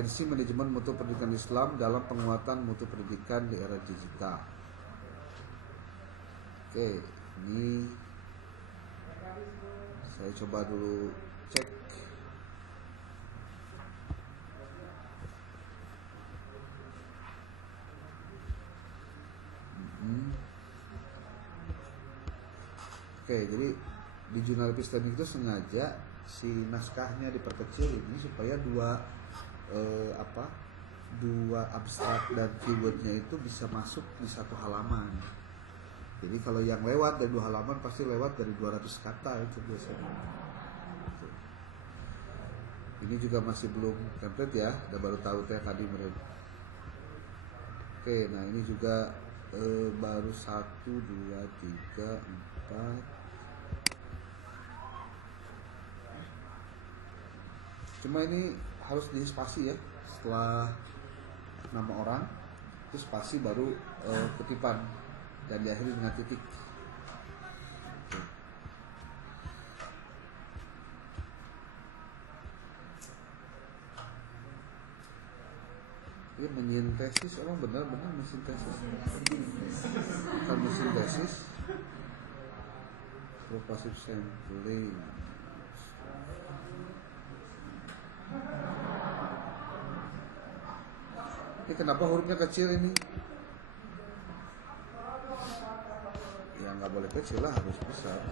Kompetensi manajemen mutu pendidikan Islam dalam penguatan mutu pendidikan di era digital. Oke, ini saya coba dulu cek. Oke, jadi di jurnal epistemik itu sengaja si naskahnya diperkecil ini supaya dua abstrak dan keywordnya itu bisa masuk di satu halaman. Jadi kalau yang lewat dari 2 halaman pasti lewat dari 200 kata itu biasanya. Ini juga masih belum template ya, udah baru tahu tadi mereka. Oke, nah ini juga baru 1, 2, 3, 4. Cuma ini harus di spasi ya, setelah nama orang itu spasi baru kutipan dan diakhiri dengan titik. Dia menyintesis, orang benar-benar mesintesis, bukan mesintesis, progressive sampling. Ini kenapa hurufnya kecil ini? Ya nggak boleh kecil lah, harus besar.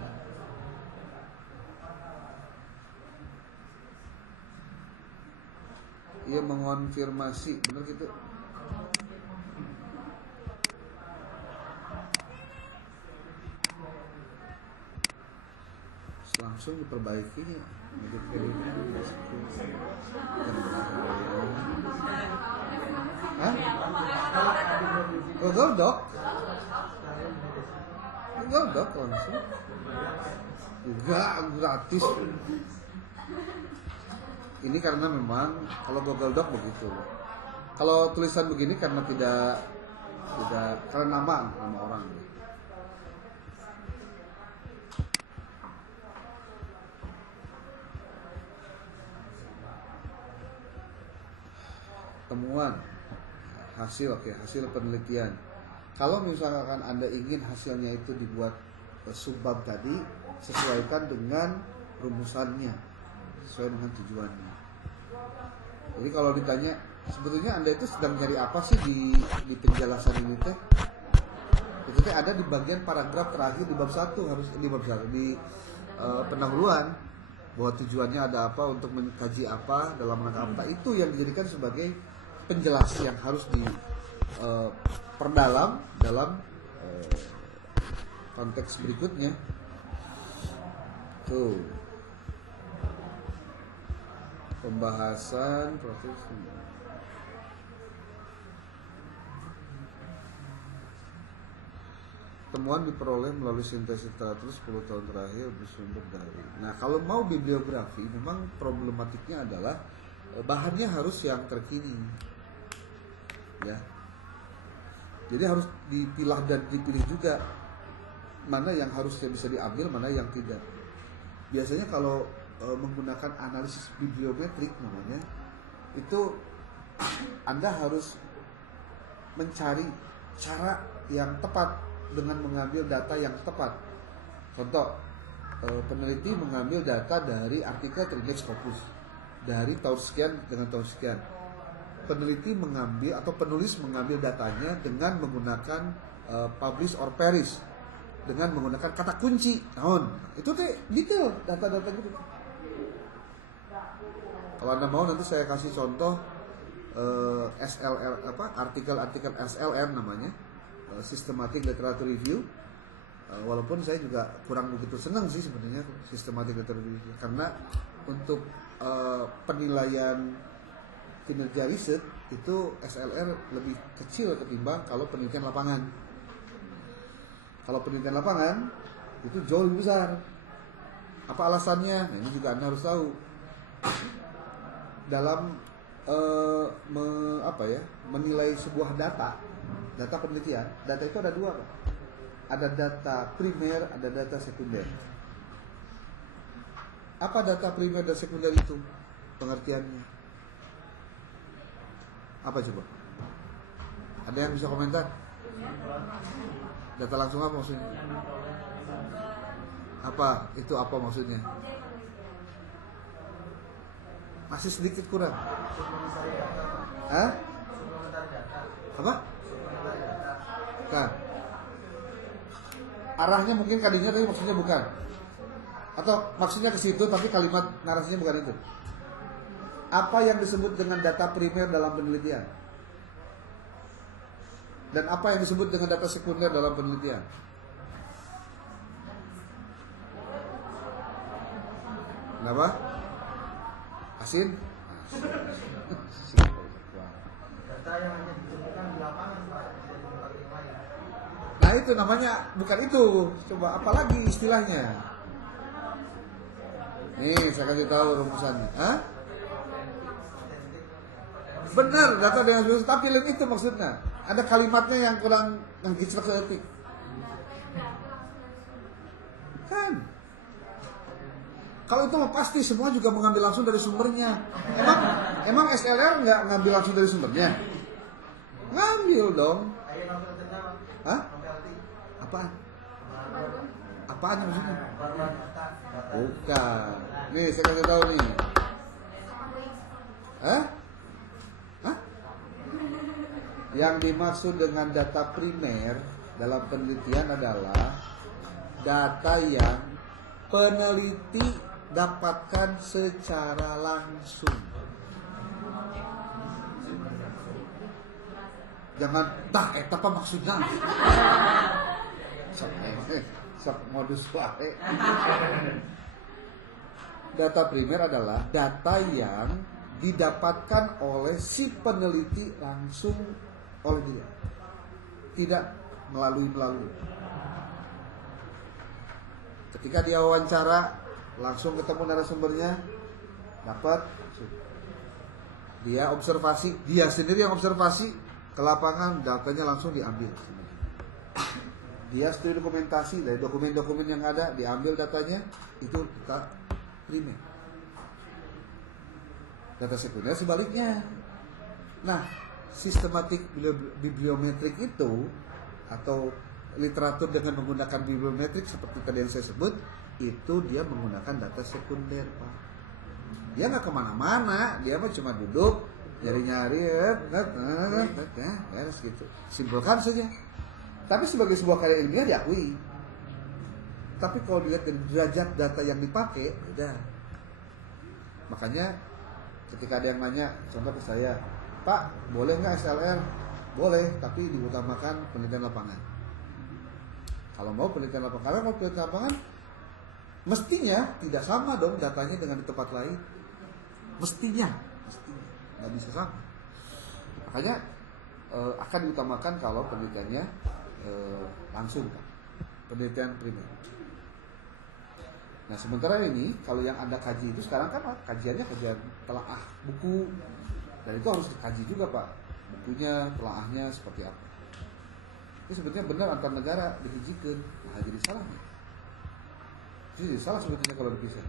Ia mengonfirmasi, benar gitu. Langsung diperbaiki ya. Hah? Google Doc? Google Doc langsung? Enggak, gratis. Ini karena memang kalau Google Doc begitu. Kalau tulisan begini karena tidak karena nama orang. Temuan hasil penelitian. Kalau misalkan Anda ingin hasilnya itu dibuat subbab tadi, sesuaikan dengan rumusannya, sesuai dengan tujuannya. Jadi kalau ditanya sebetulnya Anda itu sedang nyari apa sih di penjelasan ini teh? Itu teh ada di bagian paragraf terakhir di bab 1, harus di bab 1 di pendahuluan, bahwa tujuannya ada apa, untuk mengkaji apa, dalam rangka apa, itu yang dijadikan sebagai penjelasan yang harus diperdalam dalam konteks berikutnya. Tuh, pembahasan proses temuan diperoleh melalui sintesis literatur 10 tahun terakhir bersumber dari. Nah, kalau mau bibliografi memang problematiknya adalah bahannya harus yang terkini. Ya. Jadi harus dipilah dan dipilih juga mana yang harusnya bisa diambil, mana yang tidak. Biasanya kalau menggunakan analisis bibliometrik namanya, itu Anda harus mencari cara yang tepat dengan mengambil data yang tepat. Contoh, peneliti mengambil data dari artikel terindeks Scopus dari tahun sekian dengan tahun sekian. Peneliti mengambil atau penulis mengambil datanya dengan menggunakan publish or perish, dengan menggunakan kata kunci tahun. Itu teh detail data-data gitu. Kalau Anda mau nanti saya kasih contoh SLR artikel-artikel SLR namanya, Systematic Literature Review. Walaupun saya juga kurang begitu senang sih sebenarnya Systematic Literature Review, karena untuk penilaian kinerja riset itu SLR lebih kecil ketimbang kalau penelitian lapangan. Kalau penelitian lapangan itu jauh lebih besar. Apa alasannya? Nah, ini juga Anda harus tahu. Dalam menilai sebuah data penelitian, data itu ada dua, Pak. Ada data primer, ada data sekunder. Apa data primer dan sekunder itu? Pengertiannya. Apa coba? Ada yang bisa komentar? Data langsung apa maksudnya? Apa? Itu apa maksudnya? Masih sedikit kurang. Hah? Apa? Bukan. Arahnya mungkin kadinya tapi maksudnya bukan. Atau maksudnya ke situ tapi kalimat narasinya bukan itu. Apa yang disebut dengan data primer dalam penelitian? Dan apa yang disebut dengan data sekunder dalam penelitian? Kenapa? Asin? Data yang hanya ditemukan di lapangan, Pak, tidak di tempat yang lain. Nah itu namanya bukan itu. Coba apalagi istilahnya? Nih saya kasih tahu rumusannya. Hah? Benar, data dengan sekunder. Tapi lain itu maksudnya. Ada kalimatnya yang kurang ngegiclek seetik. Kan? Kalau itu mah pasti semua juga mengambil langsung dari sumbernya. Emang SLR nggak ngambil langsung dari sumbernya? Ngambil dong. Hah? Apaan? Apaan maksudnya? Bukan. Nih saya kasih tahu nih. Hah? Hah? Yang dimaksud dengan data primer dalam penelitian adalah data yang peneliti dapatkan secara langsung. Jangan eta apa maksudnya? Sok modus wae. Data primer adalah data yang didapatkan oleh si peneliti langsung oleh dia. Tidak melalui. Ketika dia wawancara langsung ketemu narasumbernya, dapat. Dia observasi, dia sendiri yang observasi ke lapangan, datanya langsung diambil. Dia studi dokumentasi dari dokumen-dokumen yang ada, diambil datanya, itu data primer. Data sekunder sebaliknya. Nah, sistematik bibliometrik itu atau literatur dengan menggunakan bibliometrik seperti tadi yang saya sebut, itu dia menggunakan data sekunder, Pak. Dia nggak kemana-mana, dia mah cuma duduk nyari-nyari, beres gitu. Simpulkan saja. Tapi sebagai sebuah karya ilmiah diakui. Tapi kalau dilihat dari derajat data yang dipakai, udah. Makanya ketika ada yang nanya, contoh ke saya, Pak, boleh nggak SLR? Boleh, tapi diutamakan penelitian lapangan. Kalau mau penelitian lapangan, karena kalau penelitian lapangan mestinya tidak sama dong datanya dengan di tempat lain. Mestinya nggak bisa sama. Makanya akan diutamakan kalau penelitiannya langsung, Pak. Penelitian primer. Nah sementara ini kalau yang Anda kaji itu sekarang kan kajiannya kajian telaah buku, dan itu harus dikaji juga, Pak. Bukunya, telaahnya seperti apa. Ini sebetulnya benar antar negara dihijikan. Nah jadi salah nih. Jadi salah sebetulnya kalau dipisah.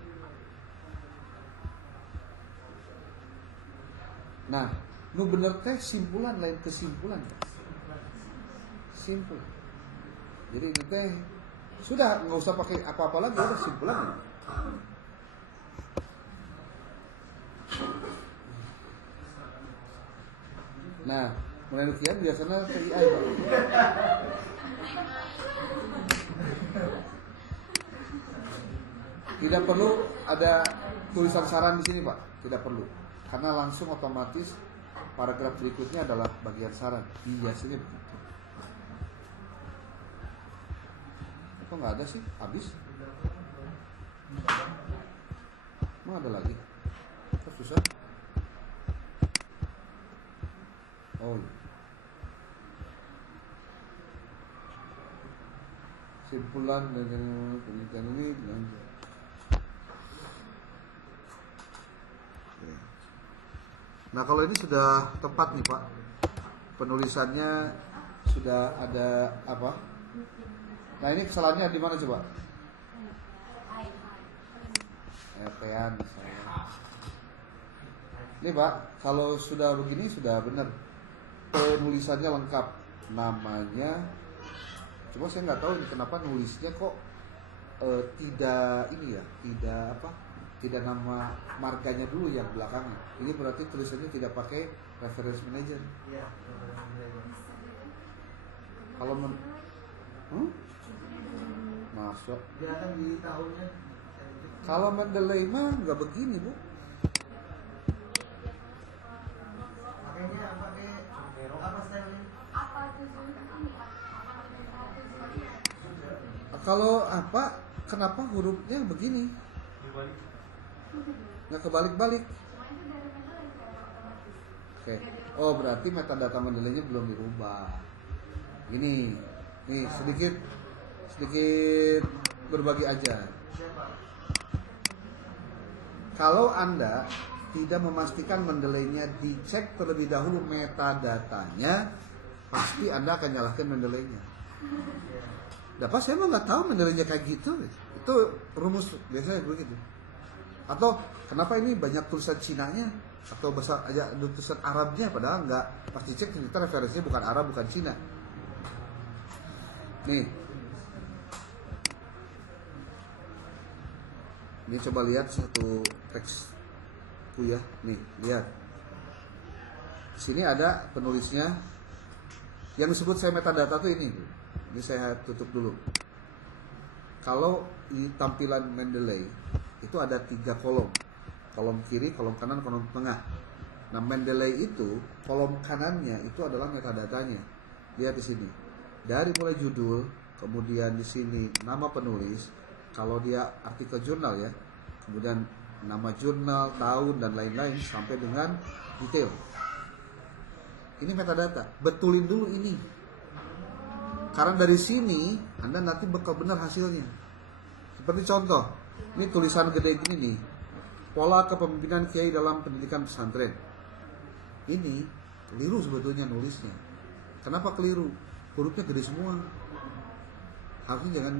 Nah, nu bener teh simpulan lain kesimpulan. Simpul. Jadi ini teh sudah nggak usah pakai apa-apa lagi, udah simpulan. Nah, penelitian biasanya TII, Pak. Tidak perlu ada tulisan saran di sini, Pak. Tidak perlu. Karena langsung otomatis paragraf berikutnya adalah bagian saran. Biasanya begitu. Kok nggak ada sih? Habis? Mau ada lagi? Kok susah? Oh iya. Simpulan dengan penelitian ini lanjut. Nah kalau ini sudah tepat nih Pak, penulisannya sudah ada apa? Nah ini kesalahannya di mana coba? RT-an misalnya. Ini Pak, kalau sudah begini sudah benar. penulisannya lengkap, namanya, cuma saya nggak tahu ini kenapa nulisnya kok tidak ini ya, tidak nama marganya dulu yang belakangnya. Ini berarti tulisannya tidak pakai reference manager. Iya. Kalau masuk. Dia akan di tahunnya. Kalau Mendeley mah nggak begini, Bu. Pakainya pakai apa stylenya? Kalau apa? Kenapa hurufnya begini? Nggak kebalik-balik. Oke. Oh, berarti metadata Mendeley-nya belum dirubah. Ini sedikit berbagi aja. Kalau Anda tidak memastikan Mendeley-nya dicek terlebih dahulu metadatanya, pasti Anda akan nyalahkan Mendeley-nya. Dapat saya mah nggak tahu Mendeley-nya kayak gitu. Itu rumus biasanya begitu. Atau kenapa ini banyak tulisan Cina-nya atau bahasa aja tulisan Arabnya, padahal nggak. Pas dicek ternyata referensinya bukan Arab, bukan Cina. Nih, ini coba lihat satu teksku ya. Nih, lihat. Di sini ada penulisnya. Yang disebut saya metadata tuh ini. Ini saya tutup dulu. Kalau di tampilan Mendeley itu ada 3 kolom. Kolom kiri, kolom kanan, kolom tengah. Nah, Mendeley itu kolom kanannya itu adalah metadatanya. Lihat di sini. Dari mulai judul, kemudian di sini nama penulis, kalau dia artikel jurnal ya, kemudian nama jurnal, tahun dan lain-lain sampai dengan detail. Ini metadata. Betulin dulu ini. Karena dari sini Anda nanti bakal benar hasilnya. Seperti contoh, ini tulisan gede gini nih. Pola kepemimpinan kiai dalam pendidikan pesantren. Ini keliru sebetulnya nulisnya. Kenapa keliru? Hurufnya gede semua. Harusnya jangan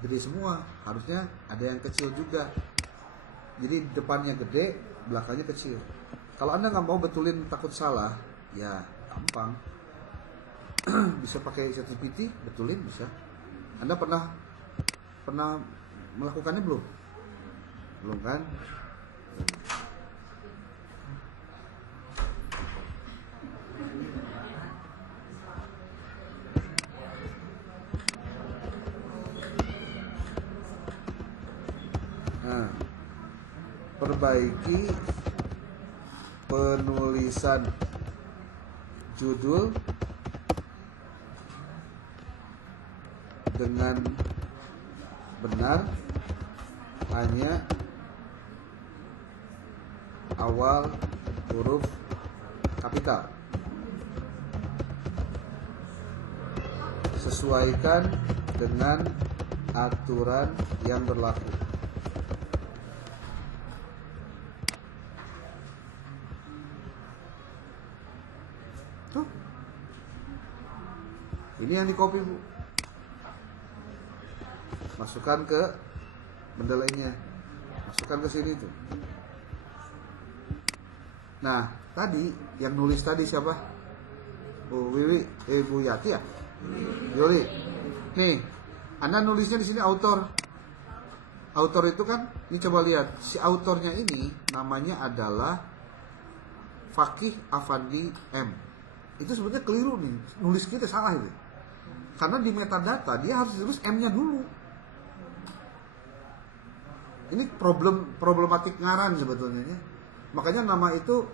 gede semua, harusnya ada yang kecil juga. Jadi depannya gede, belakangnya kecil. Kalau Anda nggak mau betulin takut salah, ya gampang. Bisa pakai ChatGPT, betulin bisa. Anda pernah melakukannya belum? Belum kan? Nah, perbaiki penulisan judul dengan benar, hanya awal huruf kapital. Sesuaikan dengan aturan yang berlaku. Tuh. Ini yang di copy, Bu. Masukkan ke Mendeley-nya. Masukkan ke sini tuh. Nah, tadi yang nulis tadi siapa? Bu Wiwi, Bu Yati ya? Yoli. Nih, Anda nulisnya di sini autor. Autor itu kan, ini coba lihat, si autornya ini namanya adalah Fakih Afandi M. Itu sebetulnya keliru nih, nulis kita salah itu. Karena di metadata dia harus tulis M-nya dulu. Ini problematik ngaran sebetulnya ya. Makanya nama itu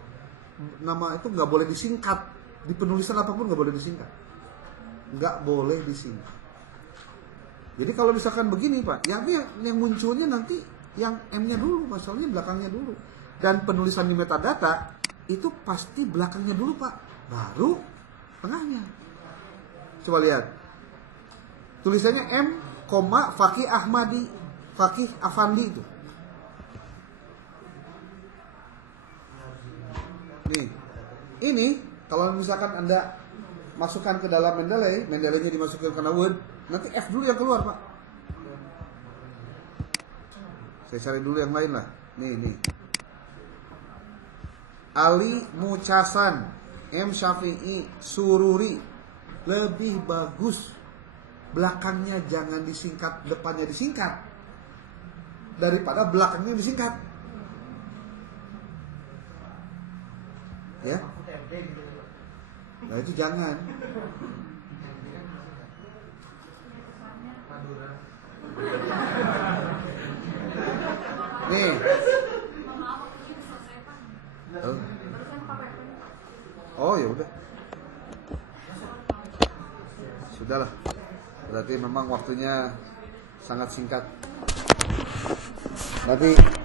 nggak boleh disingkat. Di penulisan apapun nggak boleh disingkat. Nggak boleh disingkat. Jadi kalau misalkan begini Pak, yang munculnya nanti yang M-nya dulu, masalahnya belakangnya dulu. Dan penulisan di metadata itu pasti belakangnya dulu Pak, baru tengahnya. Coba lihat. Tulisannya M, Fakih Ahmadi, Fakih Afandi itu. Nih, ini kalau misalkan Anda masukkan ke dalam Mendeley, Mendeley-nya dimasukkan ke Word, nanti F dulu yang keluar Pak. Saya cari dulu yang lain lah. Nih. Ali Mucasan. M. Syafi'i, Sururi, lebih bagus belakangnya jangan disingkat, depannya disingkat daripada belakangnya disingkat. Ya, Mahfud MD gitu. nah itu jangan. Madura. Nih, Maaf, waktunya udah selesai, Pak. oh, Barusan Pak Pepe. oh ya udah, sudahlah. Berarti memang waktunya sangat singkat. Nanti